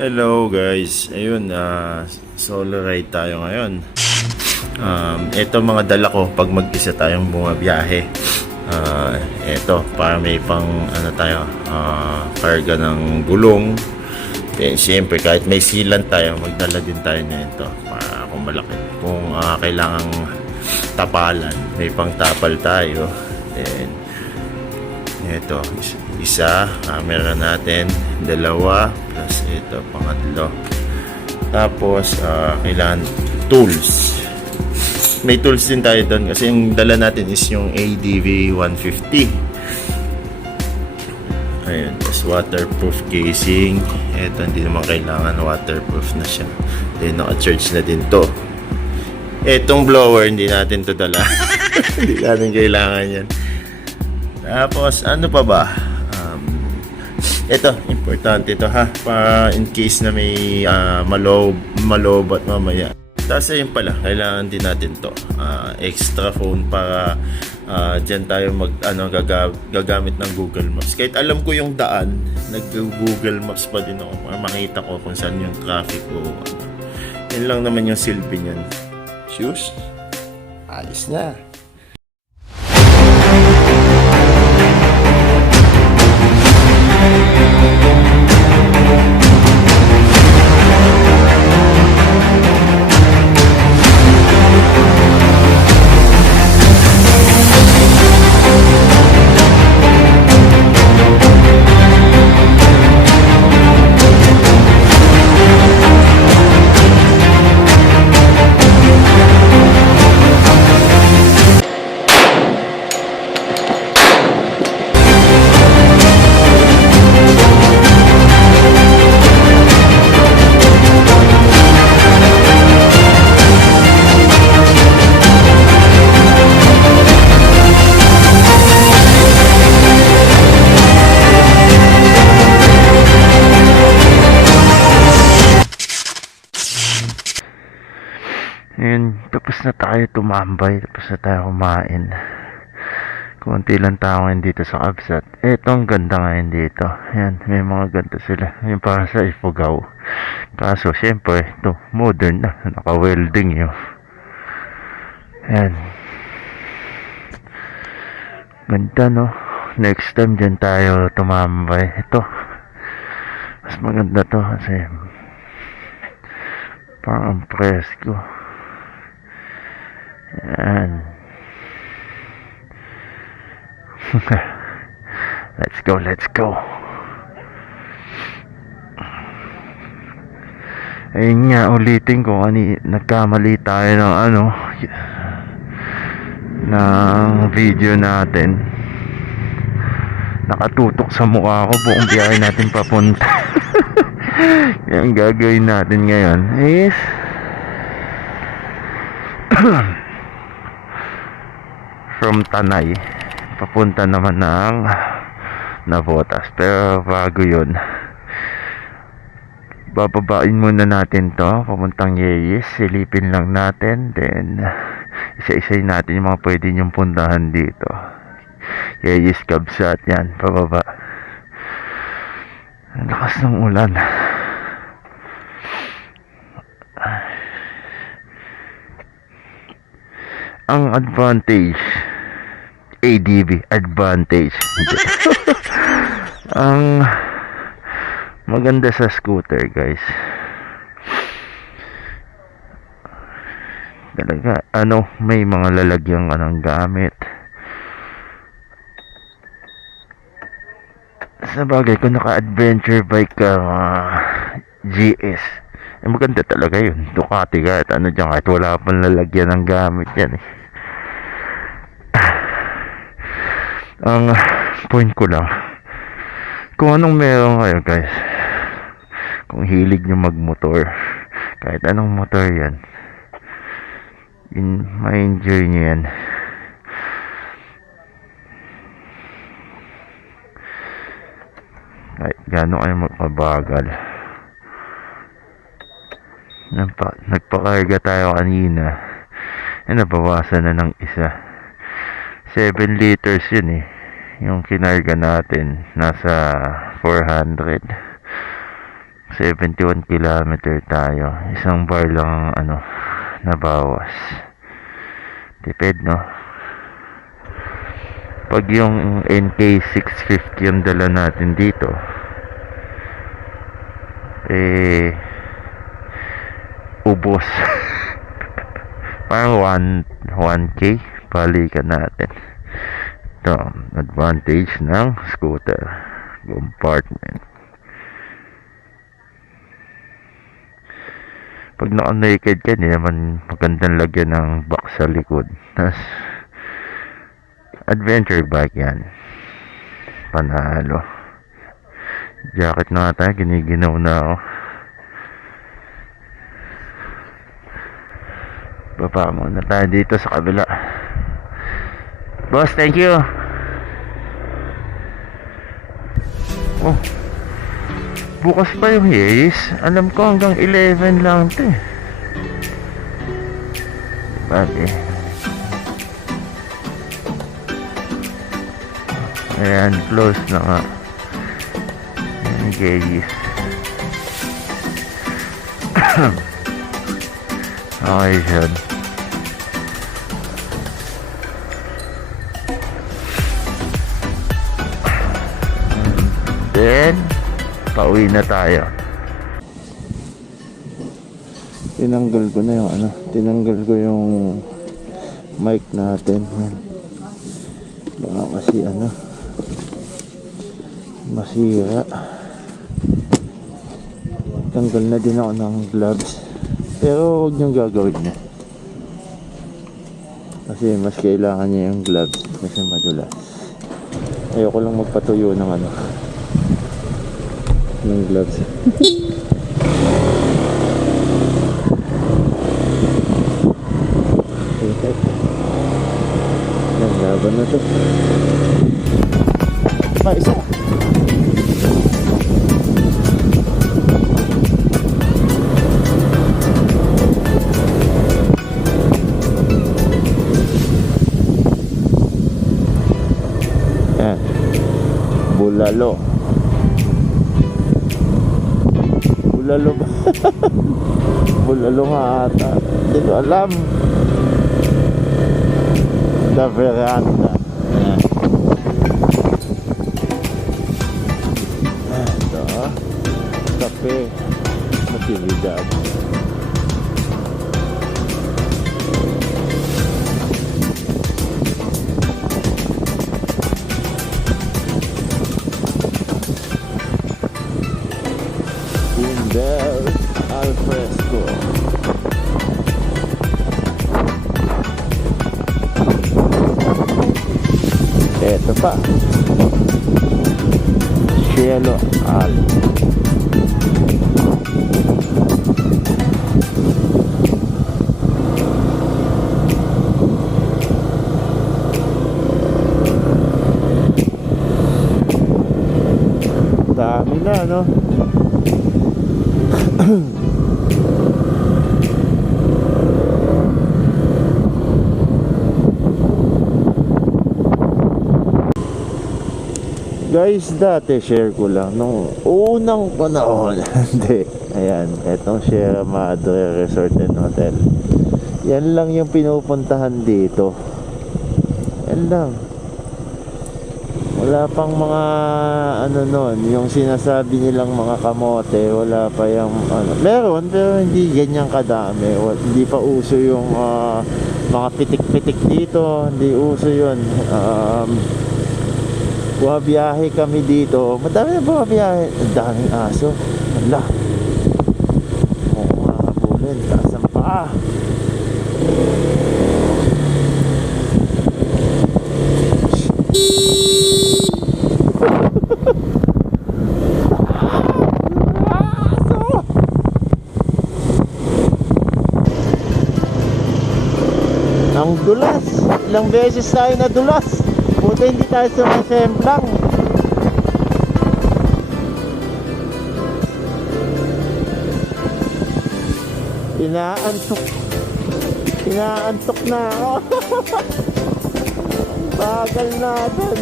Hello guys, ayun, uh, solo ride tayo ngayon. Um, ito mga dala ko pag mag-isa tayong bumabiyahe. Uh, ito, para may pang ano tayo, uh, karga ng gulong. Then siyempre kahit may sealant tayo, magdala din tayo na ito para kung malaki. Kung uh, kailangang tapalan, may pang tapal tayo. Then ito, isa, camera natin, dalawa, plus ito, pangatlo. Tapos, ah, kailangan tools. May tools din tayo doon kasi yung dala natin is yung ADV 150. Ayun, tapos waterproof casing. Ito, hindi naman kailangan waterproof na siya. Then, naka-charge na din to. Etong blower, hindi natin to dala. hindi natin kailangan yan. Tapos, ano pa ba? Ito, importante to ha. Para in case na may uh, malob, malobat mamaya. Tapos ayun pala, kailangan din natin to. Ah, extra phone para uh, dyan tayo mag, ano, gaga, gagamit ng Google Maps. Kahit alam ko yung daan, nag-Google Maps pa din ako para makita ko kung saan yung traffic o ano. Yun lang naman yung silbi niyan. Shoes? Alis na. Tapos na tayo tumambay, tapos na tayo kumain. Kunti lang tao ngayon dito sa Kabsat. Eto, ang ganda ngayon dito. Yan, may mga ganda sila. Yung para sa Ifugao. Kaso, syempre, ito, modern na. Naka-welding yun. Yan. Ganda, no? Next time dyan tayo tumambay. Ito. Mas maganda to kasi parang ang presko. Yan. let's go, let's go. Ayun nga, ulitin ko ani nagkamali tayo ng ano ng video natin. Nakatutok sa mukha ko buong biyahe natin papunta. Yung gagawin natin ngayon is from Tanay. Papunta naman ng Navotas pero bago yun bababain muna natin to. Papuntang Yeyes silipin lang natin. Then isa-isay natin yung mga pwede nyong puntahan dito. Yeyes Kabsat yan. Pababa ang lakas ng ulan. Ang advantage ADV advantage. Ang maganda sa scooter guys. Talaga ano may mga lalagyan ka ng gamit. Sa bagay kung naka adventure bike ka mga GS eh, maganda talaga yun. Ducati kahit ano dyan kahit wala pang lalagyan ng gamit yan eh ang point ko lang kung anong meron kayo guys kung hilig nyo magmotor kahit anong motor yan in, ma-enjoy nyo yan. Kahit gano'n kayo magpabagal Nagpa, nagpakarga tayo kanina. Eh nabawasan na ng isa 7 liters yun eh yung kinarga natin nasa 400 kasi 71 kilometer tayo. Isang bar lang ang ano, nabawas. Tipid, no? Pag yung NK650 yung dala natin dito, eh, ubos. Parang 1, 1K, balikan natin. Ito, advantage ng scooter compartment. Pag naka-naked ka, hindi naman magandang lagyan ng box sa likod. Tapos, adventure bike yan. Panalo. Jacket na nga tayo, giniginaw na ako. Baba muna tayo dito sa kabila. Boss, thank you. Oh. Bukas pa yung Hayes. Alam ko hanggang 11 lang ito eh. Bakit? Ayan, close na nga. Hayes. okay, siya. Then, pauwi na tayo. Tinanggal ko na yung ano, tinanggal ko yung mic natin. Baka kasi ano, masira. Tanggal na din ako ng gloves. Pero huwag niyong gagawin na. Kasi mas kailangan niya yung gloves kasi madulas. Ayoko lang magpatuyo ng ano, ng gloves. Okay. Yan, laban na to. Pa, isa. Bulalo nga ata. Hindi ko alam. The veranda. Ayan. Ito. Kape. Natividad. Tinder Eto pa. Cielo al. Dami na, Guys, dati share ko lang nung unang panahon. Hindi. Ayan, etong Sierra Madre Resort and Hotel. Yan lang yung pinupuntahan dito. Yan lang. Wala pang mga ano nun, yung sinasabi nilang mga kamote, wala pa yung ano. Meron, pero hindi ganyan kadami. Hindi pa uso yung ah, mga pitik-pitik dito. Hindi uso yun. Um, bumabiyahe kami dito. Madami na bumabiyahe. Ang daming aso. Wala. Nga, habulin. Taas ang paa. Ang dulas. Ilang beses tayo na dulas. Kasi hindi tayo sumasemblang eh. Inaantok. Inaantok na ako. Bagal natin.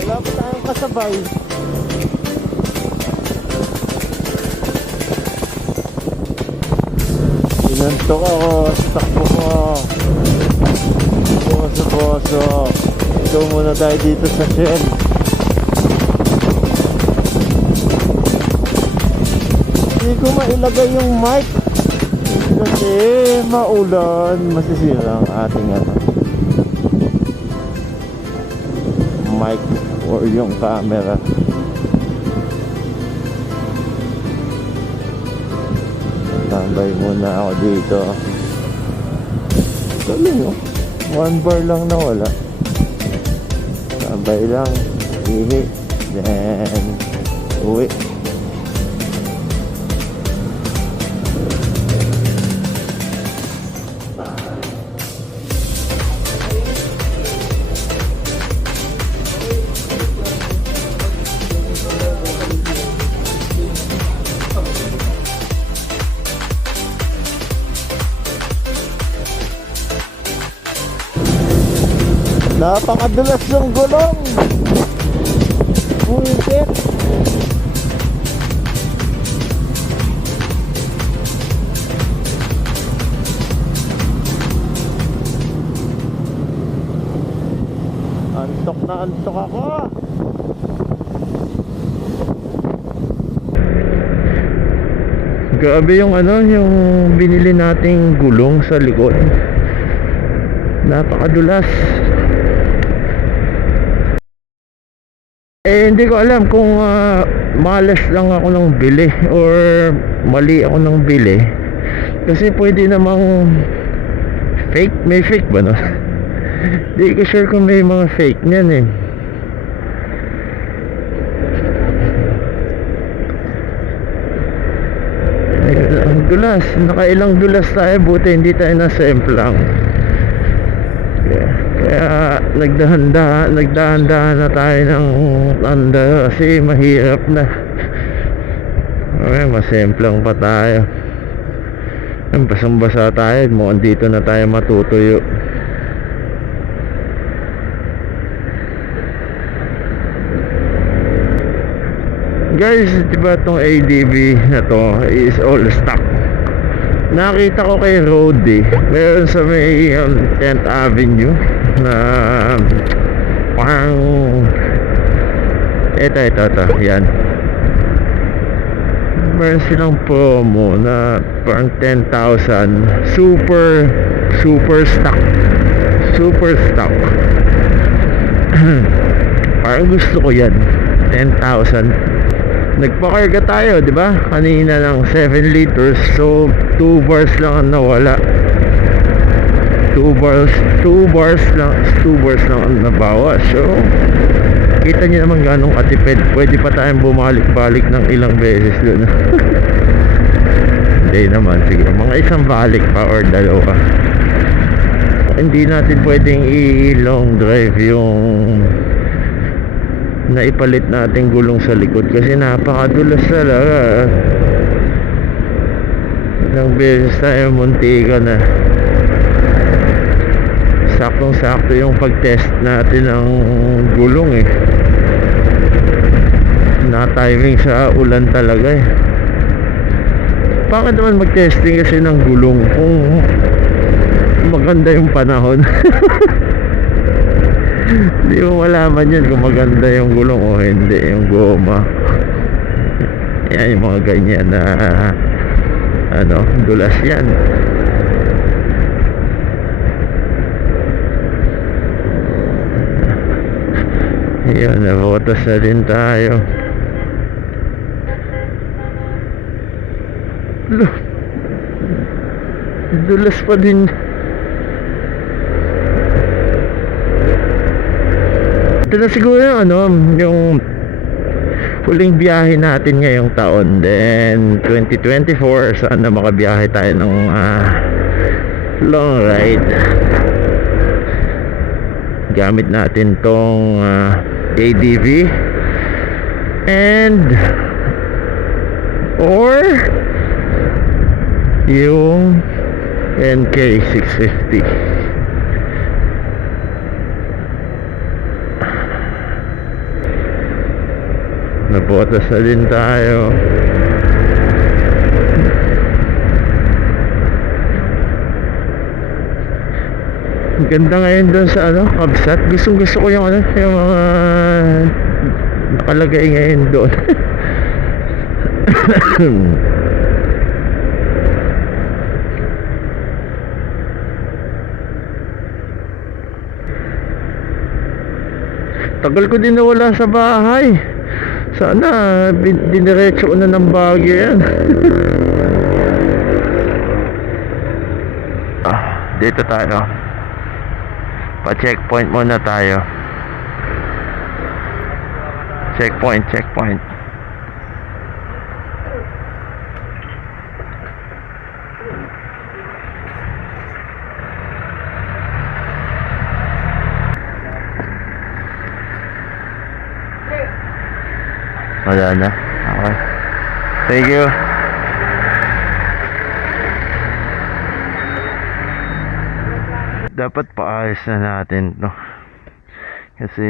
Wala pa tayong kasabay. Inantok ako sa takbo ko. Boso, boso. Ito muna tayo dito sa Shell. Hindi ko mailagay yung mic. Kasi maulan. Masisira ang ating ano. Mic or yung camera. Tambay muna ako dito. Galing oh. One bar lang na wala. Tambay lang. Ihi. Then, uwi. Napakadulas ng gulong. Buisit. Antok na antok ako. Grabe yung ano, yung binili nating gulong sa likod. Napakadulas. Eh, hindi ko alam kung ah, malas lang ako ng bili or mali ako ng bili. Kasi pwede namang fake. May fake ba no? Hindi ko sure kung may mga fake niyan eh. Ay, dulas. Nakailang dulas tayo. Buti hindi tayo nasemplang. Kaya, kaya nagdahanda, nagdahan-dahan na tayo ng tanda kasi mahirap na. Ay, masemplang pa tayo. Ang basang-basa tayo, mukhang dito na tayo matutuyo. Guys, di ba itong ADV na to is all stock? Nakita ko kay Rody, meron sa may um, 10th Avenue na um, parang eto, eto, eto, yan. Meron silang promo na parang 10,000 super super stock. Super stock. Parang gusto ko yan 10,000 nagpakarga tayo, di ba? Kanina ng 7 liters. So, 2 bars lang ang nawala. 2 bars, 2 bars lang, 2 bars lang ang nabawa. So, kita niyo naman ganong katipid. Pwede pa tayong bumalik-balik ng ilang beses doon. Hindi naman, sige. Mga isang balik pa or dalawa. Hindi natin pwedeng i-long drive yung na ipalit natin gulong sa likod kasi napakadulas talaga ilang beses tayo muntika na saktong sakto yung pag test natin ng gulong eh. Na timing sa ulan talaga eh. Bakit naman mag testing kasi ng gulong kung maganda yung panahon Hindi mo malaman yun kung maganda yung gulong o hindi yung goma. Yan yung mga ganyan na ano, dulas yan. Yan, nabotas na din tayo. Dulas pa din. Ito na siguro yung ano, yung huling biyahe natin ngayong taon. Then 2024, sana makabiyahe tayo ng uh, long ride. Gamit natin tong ah, uh, ADV and or yung NK650 Nabotas na din tayo. Ganda ngayon doon sa ano, Kabsat. Gusto gusto ko yung ano, yung mga nakalagay ngayon doon. Tagal ko din nawala sa bahay. Sana diniretso na ng Baguio yan. ah, dito tayo. Pa-checkpoint muna tayo. Checkpoint, checkpoint. Wala na. Okay. Thank you. Dapat paayos na natin to. Kasi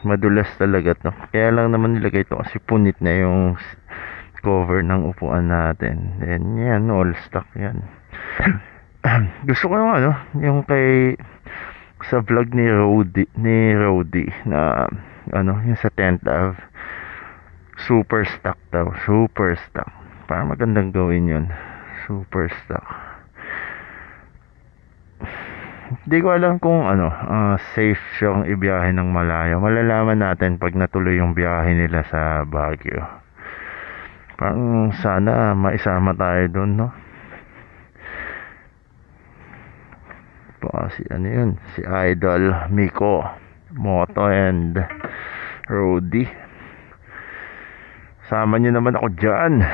madulas talaga to. Kaya lang naman nilagay to kasi punit na yung cover ng upuan natin. Then yan, all stock yan. Gusto ko yung ano, yung kay sa vlog ni Rody, ni Rody na ano, yung sa 10th Ave super stock daw super stock. Para magandang gawin yun. Super stock. Hindi ko alam kung ano ah, safe siyang ibiyahe ng malayo. Malalaman natin pag natuloy yung biyahe nila sa Baguio. Parang sana maisama tayo doon no? Pa si ano yun? Si Idol Miko Moto and Rody Sama nyo naman ako dyan.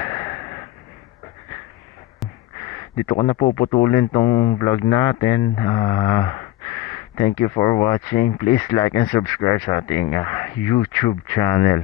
Dito ko na puputulin tong vlog natin. Ah, thank you for watching. Please like and subscribe sa ating ah, YouTube channel.